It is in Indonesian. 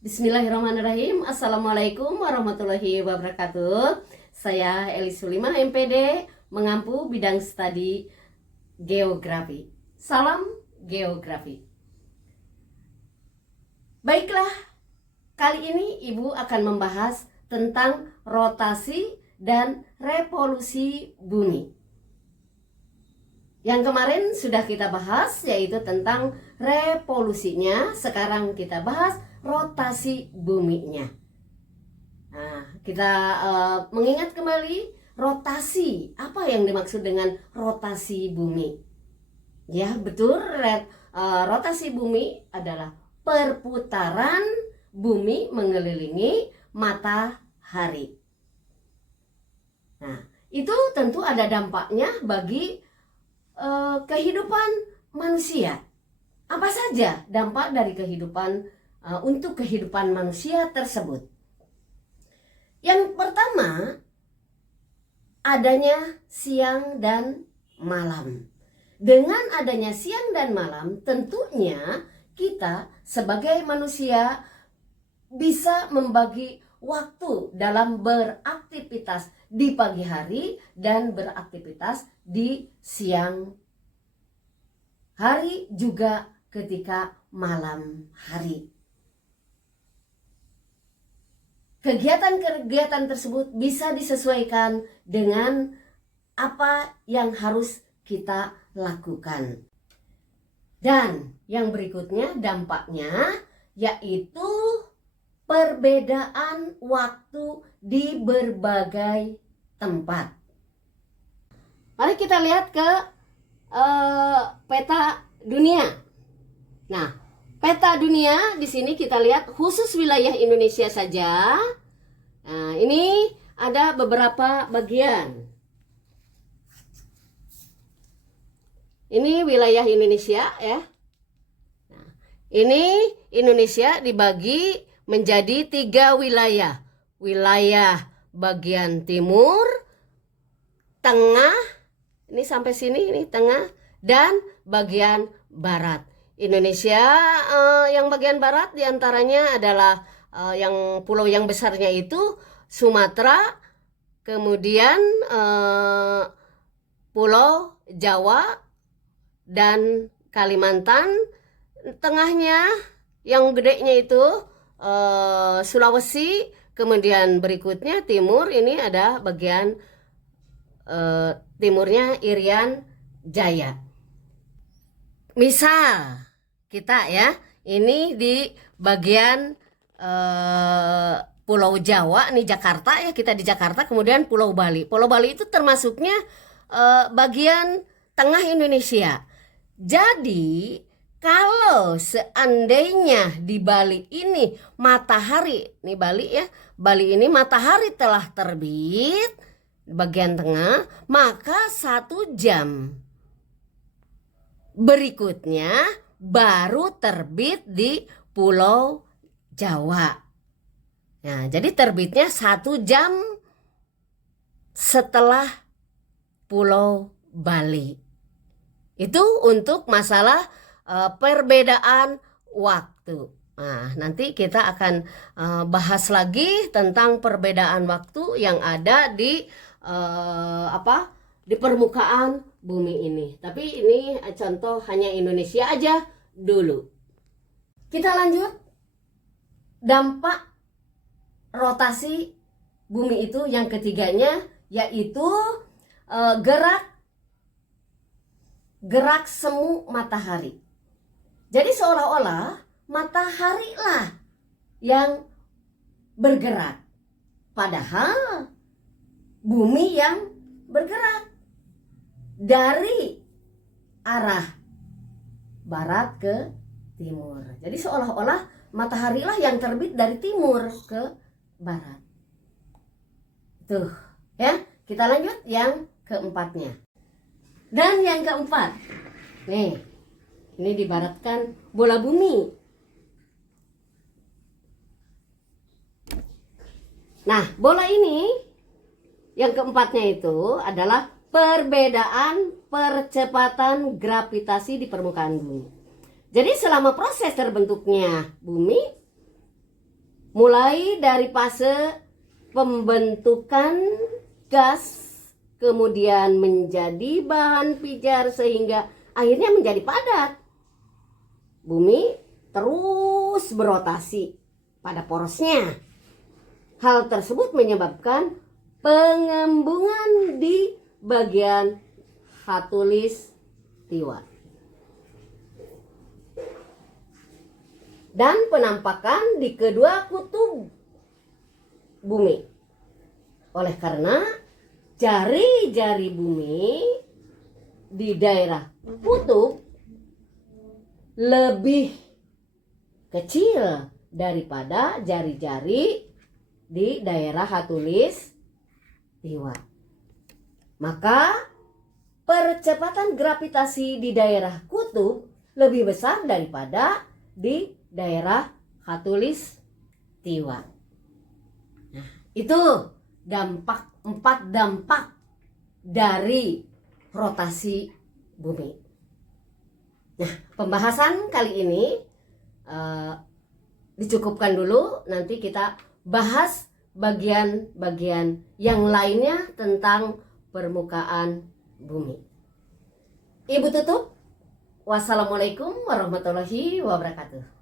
Bismillahirrahmanirrahim. Assalamualaikum warahmatullahi wabarakatuh. Saya Eli Sulima, MPD, mengampu bidang studi geografi. Salam geografi. Baiklah, kali ini Ibu akan membahas tentang rotasi dan revolusi bumi. Yang kemarin sudah kita bahas, yaitu tentang revolusinya. Sekarang kita bahas rotasi buminya. Nah, kita mengingat kembali rotasi. Apa yang dimaksud dengan rotasi bumi? Ya, betul. Rotasi bumi adalah perputaran bumi mengelilingi matahari. Nah, itu tentu ada dampaknya bagi kehidupan manusia. Apa saja dampak dari kehidupan untuk kehidupan manusia tersebut? Yang pertama, adanya siang dan malam. Dengan adanya siang dan malam, tentunya kita sebagai manusia bisa membagi waktu dalam beraktivitas di pagi hari dan beraktivitas di siang hari, juga ketika malam hari. Kegiatan-kegiatan tersebut bisa disesuaikan dengan apa yang harus kita lakukan. Dan yang berikutnya dampaknya yaitu perbedaan waktu di berbagai tempat. Mari kita lihat ke peta dunia. Nah, peta dunia di sini kita lihat khusus wilayah Indonesia saja. Nah, ini ada beberapa bagian. Ini wilayah Indonesia ya. Nah, ini Indonesia dibagi menjadi 3 wilayah. Wilayah bagian timur, tengah, ini sampai sini, ini tengah, dan bagian barat. Indonesia yang bagian barat diantaranya adalah yang pulau yang besarnya itu Sumatera, kemudian Pulau Jawa dan Kalimantan. Tengahnya yang gedenya itu Sulawesi, kemudian berikutnya timur, ini ada bagian timurnya Irian Jaya. Misal kita ya, ini di bagian Pulau Jawa, nih Jakarta ya, kita di Jakarta, kemudian Pulau Bali. Pulau Bali itu termasuknya bagian tengah Indonesia. Jadi kalau seandainya di Bali ini matahari, nih Bali ya, Bali ini matahari telah terbit di bagian tengah, maka 1 jam berikutnya baru terbit di Pulau Jawa. Nah, jadi terbitnya 1 jam setelah Pulau Bali. Itu untuk masalah perbedaan waktu. Nah, nanti kita akan bahas lagi tentang perbedaan waktu yang ada di di permukaan bumi ini. Tapi ini contoh hanya Indonesia aja dulu. Kita lanjut. Dampak rotasi bumi itu yang ketiganya yaitu gerak semu matahari. Jadi seolah-olah matahari lah yang bergerak, padahal bumi yang bergerak dari arah barat ke timur. Jadi seolah-olah matahari lah yang terbit dari timur ke barat. Tuh, ya. Kita lanjut yang keempatnya. Dan yang keempat, nih, ini dibaratkan bola bumi. Nah, bola ini yang keempatnya itu adalah perbedaan percepatan gravitasi di permukaan bumi. Jadi selama proses terbentuknya bumi, mulai dari fase pembentukan gas, kemudian menjadi bahan pijar sehingga akhirnya menjadi padat. Bumi terus berotasi pada porosnya. Hal tersebut menyebabkan pengembungan di bagian khatulistiwa dan penampakan di kedua kutub bumi. Oleh karena jari-jari bumi di daerah kutub lebih kecil daripada jari-jari di daerah khatulistiwa. Maka percepatan gravitasi di daerah kutub lebih besar daripada di daerah khatulistiwa. Nah, itu empat dampak dari rotasi bumi. Nah, pembahasan kali ini dicukupkan dulu. Nanti kita bahas bagian-bagian yang lainnya tentang permukaan bumi. Ibu tutup. Wassalamualaikum warahmatullahi wabarakatuh.